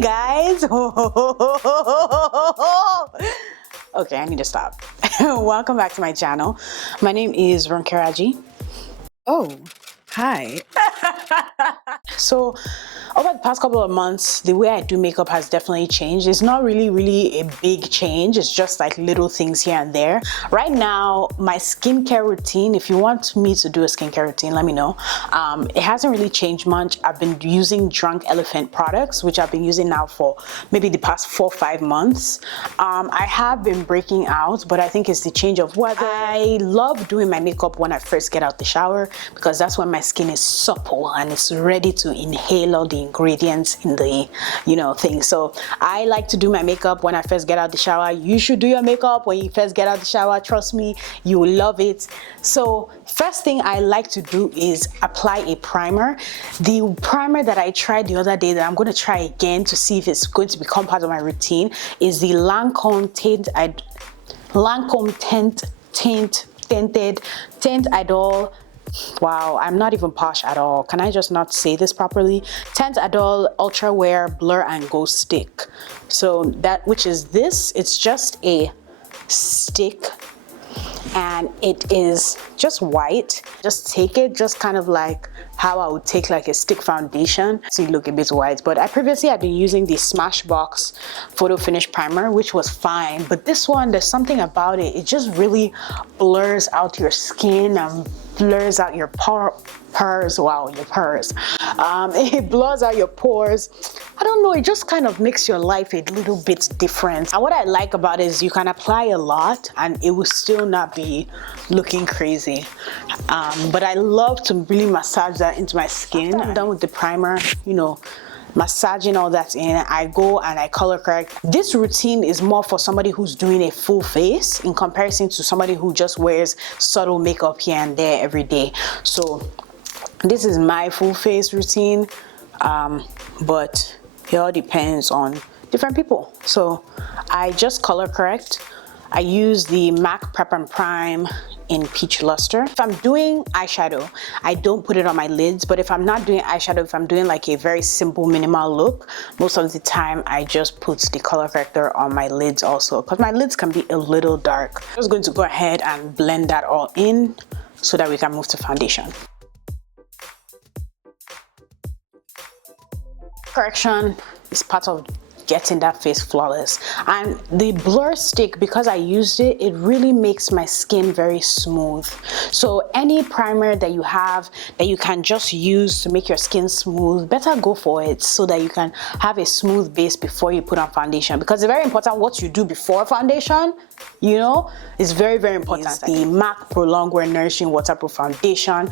Guys. Okay, I need to stop. Welcome back to my channel. My name is Kkwbeauty. Oh, hi. So over the past couple of months, the way I do makeup has definitely changed. It's not really a big change. It's just like little things here and there. Right now, my skincare routine, if you want me to do a skincare routine, let me know. It hasn't really changed much. I've been using Drunk Elephant products, which I've been using now for maybe the past 4 or 5 months. I have been breaking out, but I think it's the change of weather. I love doing my makeup when I first get out the shower because that's when my skin is supple and it's ready to inhale all the ingredients in the thing. So I like to do my makeup when I first get out the shower. You should do your makeup when you first get out the shower. Trust me, you will love it. So first thing I like to do is apply a primer. The primer that I tried the other day that I'm going to try again to see if it's going to become part of my routine is the Lancome Tinted Idole. Wow, I'm not even posh at all. Can I just not say this properly? Teint Idole Ultra Wear Blur and Go Stick. So that, which is this, it's just a stick and it is just white. Just take it, just kind of like how I would take like a stick foundation. So you look a bit white, but I previously had been using the Smashbox Photo Finish Primer, which was fine. But this one, there's something about it. It just really blurs out your skin and blurs out your pores. Wow, your pores. It blurs out your pores. I don't know, it just kind of makes your life a little bit different. And what I like about it is you can apply a lot and it will still not be looking crazy. But I love to really massage that into my skin. After I'm done with the primer, massaging all that in, I go and I color correct. This routine is more for somebody who's doing a full face in comparison to somebody who just wears subtle makeup here and there every day. So this is my full face routine, but it all depends on different people. So I just color correct. I use the MAC Prep and Prime in Peach Luster. If I'm doing eyeshadow, I don't put it on my lids, but if I'm not doing eyeshadow, if I'm doing like a very simple minimal look, most of the time I just put the color corrector on my lids also, because my lids can be a little dark. I'm just going to go ahead and blend that all in so that we can move to foundation. Correction is part of getting that face flawless, and the blur stick, because I used it, it really makes my skin very smooth. So any primer that you have that you can just use to make your skin smooth, better go for it so that you can have a smooth base before you put on foundation, because it's very important what you do before foundation, is very important. It's the MAC Pro Longwear Nourishing Waterproof Foundation.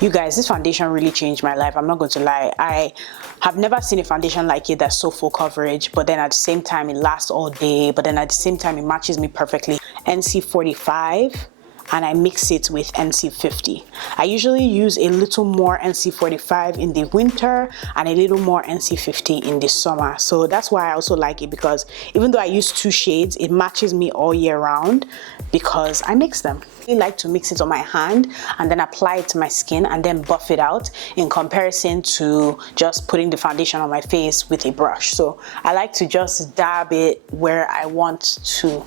You guys, this foundation really changed my life. I'm not going to lie. I have never seen a foundation like it that's so full coverage, but then at the same time it lasts all day, but then at the same time it matches me perfectly. NC45, and I mix it with NC50. I usually use a little more NC45 in the winter and a little more NC50 in the summer. So that's why I also like it, because even though I use 2 shades, it matches me all year round because I mix them. I like to mix it on my hand and then apply it to my skin and then buff it out, in comparison to just putting the foundation on my face with a brush. So I like to just dab it where I want to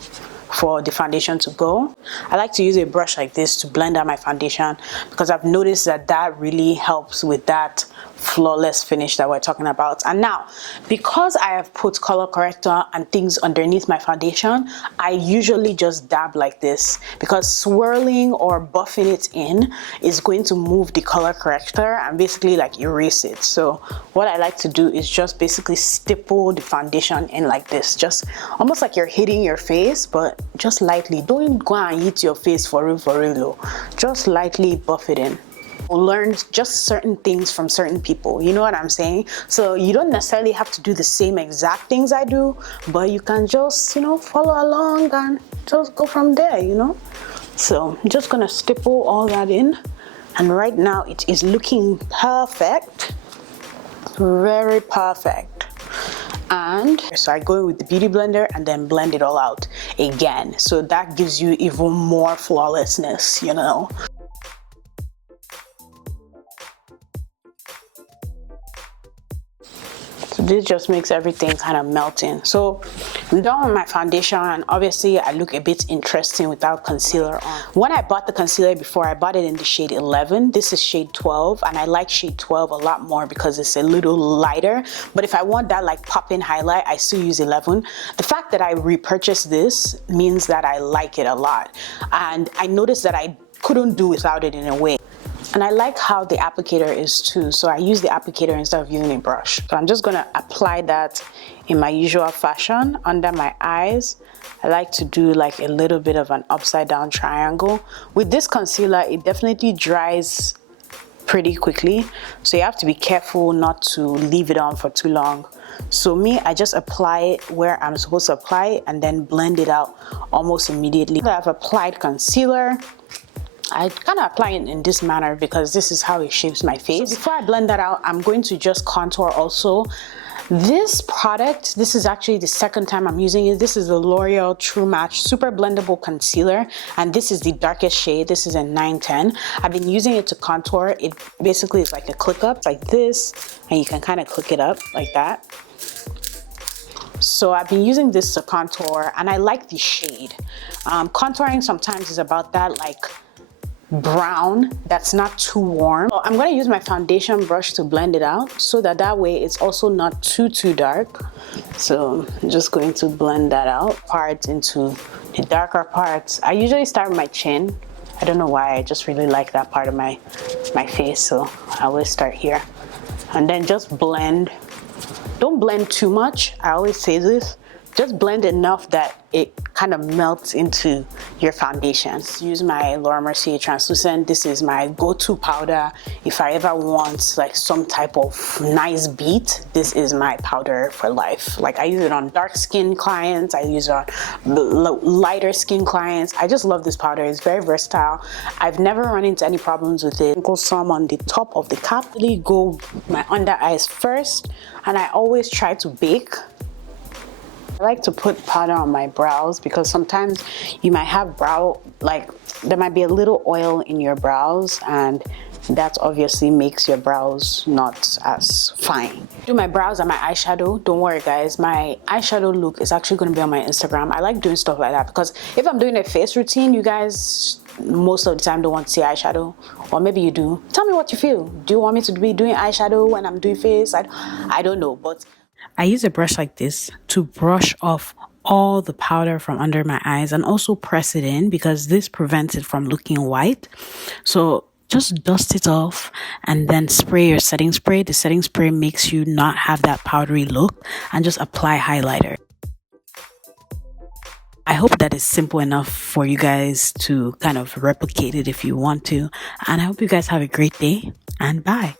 for the foundation to go. I like to use a brush like this to blend out my foundation, because I've noticed that that really helps with that flawless finish that we're talking about. And now, because I have put color corrector and things underneath my foundation, I usually just dab like this, because swirling or buffing it in is going to move the color corrector and basically like erase it. So what I like to do is just basically stipple the foundation in like this, just almost like you're hitting your face, but just lightly. Don't go and hit your face for real. Just lightly buff it in. Learn just certain things from certain people, you know what I'm saying? So you don't necessarily have to do the same exact things I do, but you can just follow along and just go from there, So I'm just gonna stipple all that in, and right now it is looking perfect, very perfect. And so I go in with the beauty blender and then blend it all out again, so that gives you even more flawlessness, So this just makes everything kind of melting. So I'm done with my foundation, and obviously I look a bit interesting without concealer on. When I bought the concealer before, I bought it in the shade 11. This is shade 12, and I like shade 12 a lot more because it's a little lighter. But if I want that like pop-in highlight, I still use 11. The fact that I repurchased this means that I like it a lot, and I noticed that I couldn't do without it in a way. And I like how the applicator is too, so I use the applicator instead of using a brush. So I'm just gonna apply that in my usual fashion under my eyes. I like to do like a little bit of an upside down triangle. With this concealer, it definitely dries pretty quickly, so you have to be careful not to leave it on for too long. So me, I just apply it where I'm supposed to apply it and then blend it out almost immediately. I've applied concealer. I kind of apply it in this manner because this is how it shapes my face. So before I blend that out, I'm going to just contour also. This product, this is actually the second time I'm using it. This is the L'Oreal True Match Super Blendable Concealer, and this is the darkest shade. This is a 910. I've been using it to contour. It basically is like a click up like this, and you can kind of click it up like that. So I've been using this to contour, and I like the shade. Contouring sometimes is about that like brown that's not too warm. So I'm going to use my foundation brush to blend it out so that way it's also not too dark. So I'm just going to blend that out part into the darker parts. I usually start with my chin. I don't know why, I just really like that part of my face, so I always start here and then just blend. Don't blend too much. I always say this, just blend enough that it kind of melts into your foundation. Use my Mercier Translucent. This is my go-to powder. If I ever want like some type of nice beat, this is my powder for life. Like I use it on dark skin clients, I use it on lighter skin clients. I just love this powder. It's very versatile. I've never run into any problems with it. Go some on the top of the cap. Really go my under eyes first, and I always try to bake. I like to put powder on my brows because sometimes you might have there might be a little oil in your brows, and that obviously makes your brows not as fine. Do my brows and my eyeshadow. Don't worry guys, my eyeshadow look is actually going to be on my Instagram. I like doing stuff like that because if I'm doing a face routine, you guys most of the time don't want to see eyeshadow, or maybe you do. Tell me what you feel. Do you want me to be doing eyeshadow when I'm doing face? I don't know, but I use a brush like this to brush off all the powder from under my eyes and also press it in because this prevents it from looking white. So just dust it off and then spray your setting spray. The setting spray makes you not have that powdery look, and just apply highlighter. I hope that is simple enough for you guys to kind of replicate it if you want to. And I hope you guys have a great day, and bye.